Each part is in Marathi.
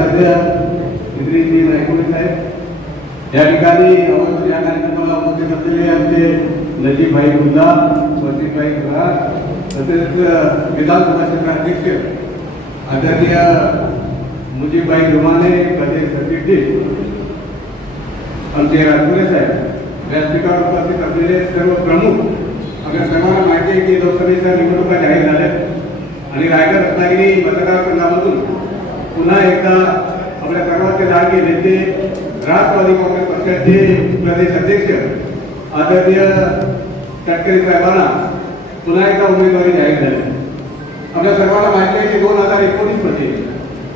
प्रदेशचे अध्यक्ष नायकोडे साहेब या ठिकाणी या कार्यक्रमाला उपस्थित असलेले आमचे नजीबभाई गुंदा स्वस्तिकभाई खरात तसेच विधानसभा क्षेत्र अध्यक्ष आदरणीय मुजीबभाई रुमाने प्रदेश सचिवजी आमचे राजपुरे साहेब व्यासपीठावर उपस्थित असलेले सर्व प्रमुख आपल्या सर्वांना माहिती आहे की लोकसभेच्या निवडणुका जाहीर झाल्या आणि रायगड रत्नागिरी मतदारसंघामधून पुन्हा एकदा आपल्या सर्वांचे लाडके नेते राष्ट्रवादी काँग्रेस पक्षाचे प्रदेश अध्यक्ष आदरणीय तटकरे साहेबांना पुन्हा एकदा उमेदवारी जाहीर झाली. आपल्या सर्वांना माहिती आहे की दोन हजार एकोणीसमध्ये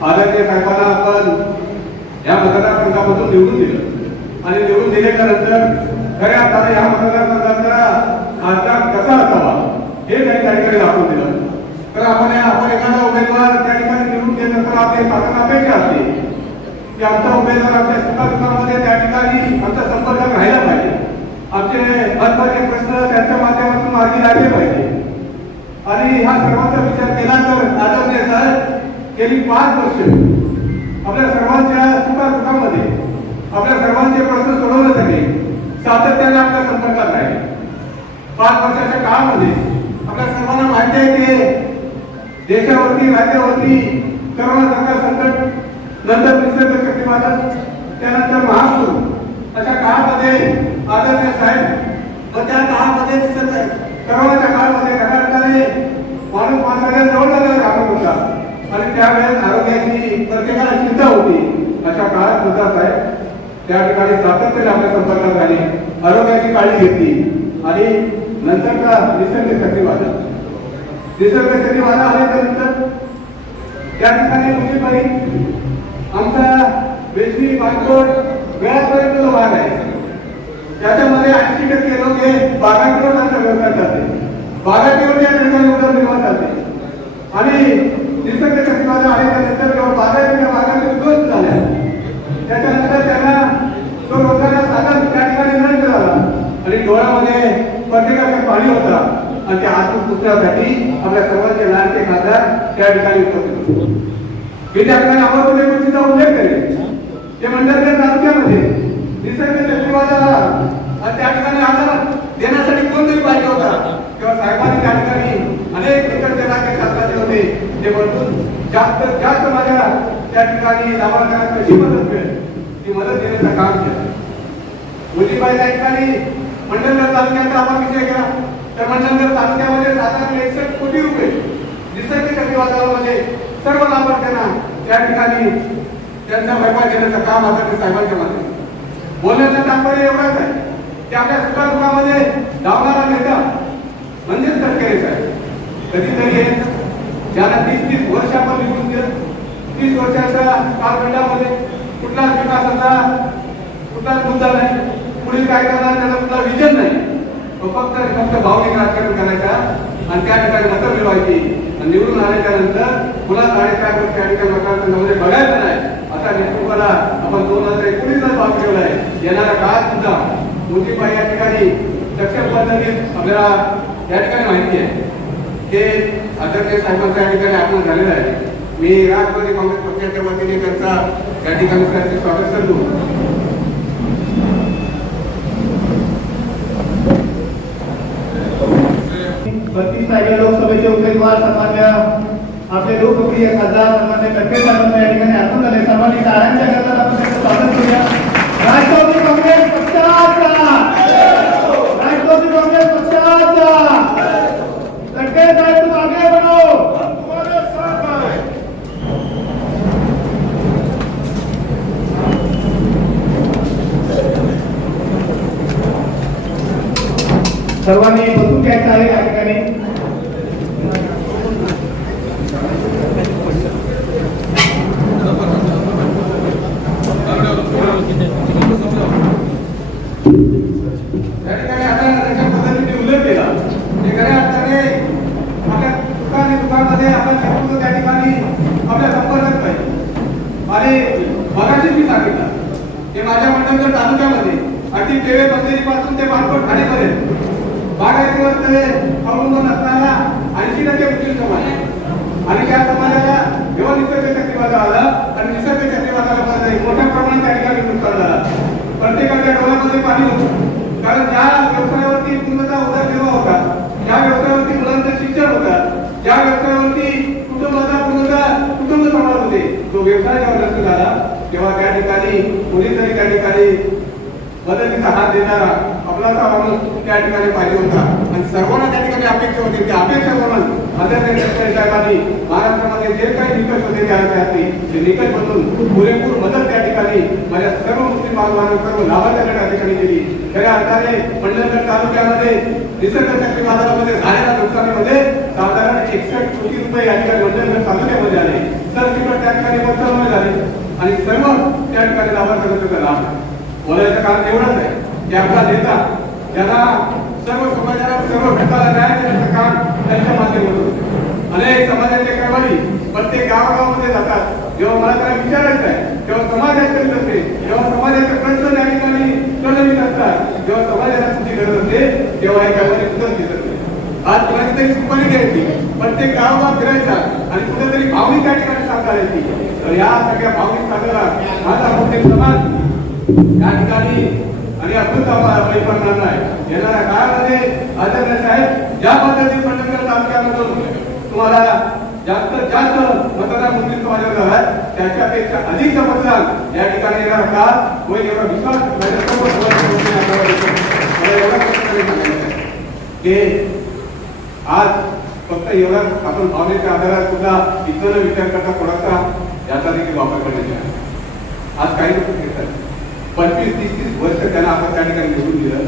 आदरणीय साहेबांना आपण या मतदारसंघामधून निवडून दिलं. आणि निवडून दिल्याच्या खऱ्या अर्थाने या मतदारसंघाचा खासदार कसा असावा हे त्यांनी ठिकाणी दाखवून दिलं. तर आपण आपण एखादा उमेदवार त्या ठिकाणी निवडून गेलं तर आपली साधारण अपेक्षा असते की आमचा उमेदवार आमच्या संपर्कामध्ये त्या ठिकाणी आमचा संपर्क राहिला पाहिजे. आमचे महत्त्वाचे प्रश्न त्यांच्या माध्यमातून मार्गी लागले पाहिजे. आणि ह्या सर्वांचा विचार केला तर आदरणीय सर गेली पाच वर्ष आपल्या सर्वांच्या सुखादुखामध्ये आपल्या सर्वांचे प्रश्न सोडवण्यासाठी सातत्याने आपल्या संपर्कात राहिले. पाच वर्षाच्या काळामध्ये आपल्या सर्वांना माहिती आहे की देशावरती राज्यावरती करोनासारखा संकट नंतर निसर्ग चक्रीवादळ त्यानंतर महापूर अशा काळामध्ये आदरणीय साहेब व त्या काळामध्ये निसर्ग करोनाच्या काळामध्ये कर्नाटकाने माणूस माणसाच्या जवळ जाण्याचा घालत होता. आणि त्यावेळेस आरोग्याची प्रत्येकाला चिंता होती. अशा काळात सुद्धा साहेब त्या ठिकाणी सातत्याने आपल्या संपर्कात आले. आरोग्याची काळजी घेतली. आणि नंतरचा निसर्ग चक्रीवादळ निसर्ग चक्रीवादळ आल्याच्यानंतर. त्या ठिकाणी मुलीबाई आमचा वेसरी बागोड वेळापर्यंत जो भाग आहे. त्याच्यामध्ये ऐंशी टक्के लोक हे बागायतीवर त्यांचा व्यवसाय करते बागायतीवर त्या ठिकाणी उदरनिर्वाह करते आणि निसर्ग चक्रीवादळ आल्याच्यानंतर जेव्हा बागायतीच्या बागायती उद्ध्वस्त झाल्या त्याच्यानंतर त्यांना तो रोजगार साधन त्या ठिकाणी नष्ट झाला आणि डोळ्यामध्ये प्रत्येकाचं पाणी होता आणि त्या आपल्या सर्वांचे लाडके खासदार त्या ठिकाणी उपस्थित होते. मी त्या ठिकाणी अमरपुरे गोष्टीचा उल्लेख करेन ते म्हणतात त्या तालुक्यामध्ये निसर्ग चक्रीवादळाला आणि त्या ठिकाणी आधार देण्यासाठी कोणतरी पाहिजे होता किंवा साहेबांनी त्या ठिकाणी अनेक इकडचे राज्य शासनाचे होते ते म्हणून जास्त जास्त माझ्या त्या ठिकाणी लाभार्थ्यांना कशी मदत मिळेल ती मदत देण्याचं काम केलं. मुलीबाई त्या ठिकाणी मंडणगड तालुक्याचा आपण विषय केला. तर तालुक्यामध्ये साधारण एकसष्ट कोटी रुपये निसर्ग चक्रीवादळामध्ये सर्व लाभार्थ्यांना त्या ठिकाणी त्यांचा भरपाई देण्याचं काम आता साहेबांच्या माध्यमातून बोलण्याचा तात्पर्य एवढाच आहे की आपल्या सुखादुखामध्ये धावणारा नेता म्हणजेच गडकरी साहेब. कधीतरी हे ज्याला तीस तीस वर्ष आपण निघून दिलं तीस वर्षाच्या कालखंडामध्ये कुठलाच विकासाचा कुठलाच मुद्दा नाही. पुढील काय करणार त्याचा कुठला विजन नाही. तो फक्त आणि फक्त भावनिक राजकारण करायचा आणि त्या ठिकाणी मतं मिळवायची. आणि निवडून आल्याच्यानंतर पुन्हा साडेचार त्या ठिकाणी मतदारसंघामध्ये बघायचं नाही असा नेतृत्वाला आपण दोन हजार एकोणीसला भाग ठेवलाय येणाऱ्या काळात सुद्धा मोदीबाई या ठिकाणी सक्षम पद्धतीत आपल्याला या ठिकाणी माहिती आहे. ते आदरणीय साहेबांचं या ठिकाणी आपण झालेलं आहे. मी राष्ट्रवादी काँग्रेस पक्षाच्या वतीने त्यांचा या ठिकाणी स्वागत करतो. बत्तीस लोकसभेचे उमेदवार सन्मान्य आपले लोकप्रिय खासदार सन्मान्य कटके साहेबांना या ठिकाणी आगमन झाले. सर्वांनी टाळ्यांच्या करतात आपण त्यांचं स्वागत करूया राष्ट्रवादी काँग्रेस पक्षाचा राष्ट्रवादी काँग्रेस पक्षाचा टक्के साहेब तुम आगे बढ़ो तुम्हारे साथ है सर्वांनी बसून घ्यायचं आहे या ठिकाणी. ठिकाणी आता त्याच्या केला. ते आपण त्या ठिकाणी आपल्या संपर्कात आणि ते माझ्या मंडळगड तालुक्यामध्ये अगदी पेवे बंदेरीपासून ते बारकोट ठाणेपर्यंत बागायतीवर ते अवलंबून असताना ऐंशी टक्के मुस्लिम समाज. आणि त्या समाजाला जेव्हा निसर्ग चक्रीवादळ आला आलं आणि निसर्ग चक्रीवादळामध्ये मोठ्या प्रमाणात त्या ठिकाणी नुकसान झालं. प्रत्येकाच्या डोळ्यामध्ये पाणी होतं. कारण ज्या व्यवसायावरती पूर्णतः उदरनिर्वाह होता ज्या व्यवसायावरती मुलांचं शिक्षण होतं ज्या व्यवसायावरती कुटुंबाचा पूर्णतः कुटुंब समाज होते तो व्यवसाय जेव्हा नष्ट झाला तेव्हा त्या ठिकाणी कोणीतरी त्या ठिकाणी मदतीचा हात देणारा आपलाचा माणूस त्या ठिकाणी पाहिजे होता. आणि सर्वांना त्या ठिकाणी अपेक्षा होती. त्या अपेक्षा म्हणून आदरणीय शेतकरी साहेबांनी महाराष्ट्रामध्ये जे काही निकष होते त्या ते निकष बदलून पुरेपूर मदत त्या ठिकाणी माझ्या सर्व मुस्लिम बांधवांना सर्व लाभार्थ्यांना त्या ठिकाणी दिली खऱ्या अर्थाने मंडलगड तालुक्यामध्ये निसर्ग चक्रीवादळामध्ये झालेल्या नुकसानीमध्ये साधारण एकसष्ट कोटी रुपये या ठिकाणी मंडलगड तालुक्यामध्ये आले. तर त्या ठिकाणी पंचावन्न झाले. आणि सर्व त्या ठिकाणी लाभार्थ्यांचा लाभ बोलायचं कारण एवढंच आहे. की आपला नेता ज्याला सर्व समाजाला सर्व घटकाला न्याय देण्याचं काम त्यांच्या माध्यमातून अनेक समाजाचे कर्मचारी प्रत्येक गावागावामध्ये जातात. जेव्हा मला त्याला विचारायचं आहे तेव्हा समाजाचे असते. जेव्हा समाजाचे प्रश्न त्या ठिकाणी प्रलंबित असतात जेव्हा समाजाला तुमची गरज असते तेव्हा हे कर्मचारी उत्तर दिसत नाही आज कोणाची तरी सुपारी घ्यायची. प्रत्येक गावागाव फिरायचा आणि कुठेतरी भावनिक त्या ठिकाणी साथ करायची. तर या सगळ्या भावनिक साथाला माझा मोठे समाज. या ठिकाणी आणि अद्भुत काही पडणार नाही. येणाऱ्या काळामध्ये आदरणीय साहेब ज्या पद्धतीने पंढरपूर तालुक्यामधून तुम्हाला जास्त जास्त मतदान मुस्लिम समाजाला आहे त्याच्यापेक्षा अधिक मतदान या ठिकाणी येणार का होईल एवढा विश्वास माझ्या आज फक्त एवढा आपण भावनेच्या आधारात सुद्धा इतर विचार करता कोणाचा याचा देखील वापर करण्याचा आज काही लोक घेतात पंचवीस तीस तीस वर्ष त्यांना आपण त्या ठिकाणी निवडून दिलं.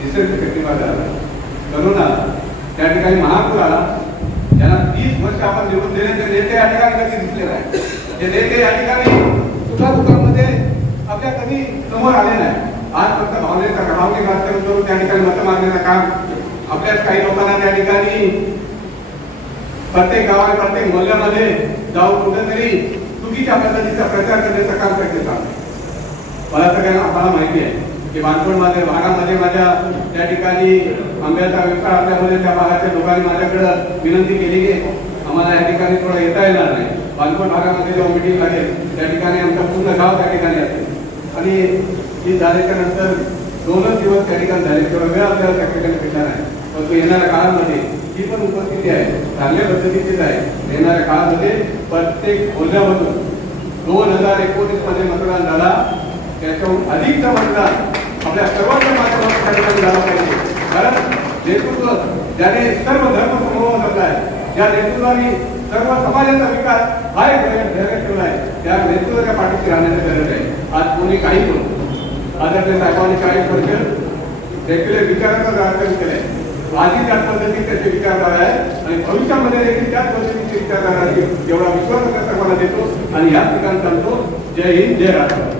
निसर्ग चक्रीवादळ करोना त्या ठिकाणी महापूर आला त्यांना तीस वर्ष आपण निवडून दिले ते नेते या ठिकाणी कधी दिसले नाही. ते नेते या ठिकाणी सुद्धा दुकानमध्ये आपल्या कधी समोर आले नाही. आज फक्त भावनेचा भावनिक राजकारण करून त्या ठिकाणी मत मागण्याचं काम आपल्याच काही लोकांना त्या ठिकाणी प्रत्येक गावात प्रत्येक मोहल्ल्यामध्ये जाऊन कुठेतरी चुकीच्या पद्धतीचा प्रचार करण्याचं काम करते चाललंय मला सगळ्यांना आम्हाला माहिती आहे की बांधवड माझ्या भागामध्ये माझ्या त्या ठिकाणी आंब्याचा व्यवसाय असल्यामुळे त्या भागाच्या लोकांनी माझ्याकडं विनंती केली की आम्हाला या ठिकाणी थोडं येता येणार नाही. बांधवड भागामध्ये जेव्हा मिटिंग लागेल त्या ठिकाणी आमचं पूर्ण गाव त्या ठिकाणी असेल. आणि ही झाल्याच्यानंतर दोनच दिवस त्या ठिकाणी झाले तेव्हा वेळ आपल्याला त्या ठिकाणी भेटणार आहे परंतु येणाऱ्या काळामध्ये ही पण उपस्थिती आहे चांगल्या पद्धतीचीच आहे. येणाऱ्या काळामध्ये प्रत्येक बोलण्यामधून दोन हजार एकोणीसमध्ये मतदान झाला. त्याच्याहून अधिकचं मतदान आपल्या सर्वांच्या माध्यमातून झालं पाहिजे. कारण नेतृत्व ज्याने सर्व धर्म समूह करताय ज्या नेतृत्वाने सर्व समाजाचा विकास हा एक धैर्य ठेवला आहे. त्या नेतृत्वाच्या पाठीशी राहण्याची गरज आहे. आज कोणी काही करू आदरणीय साहेबांनी काही वर्ष देखील विचाराचा राजकारण केलंय. आधी त्याच पद्धतीने त्याचे विचारधारा आहे आणि भविष्यामध्ये देखील त्याच पद्धतीची विचारधारा राहील एवढा विश्वास त्या देतो आणि याच ठिकाणी सांगतो जय हिंद जय राष्ट्र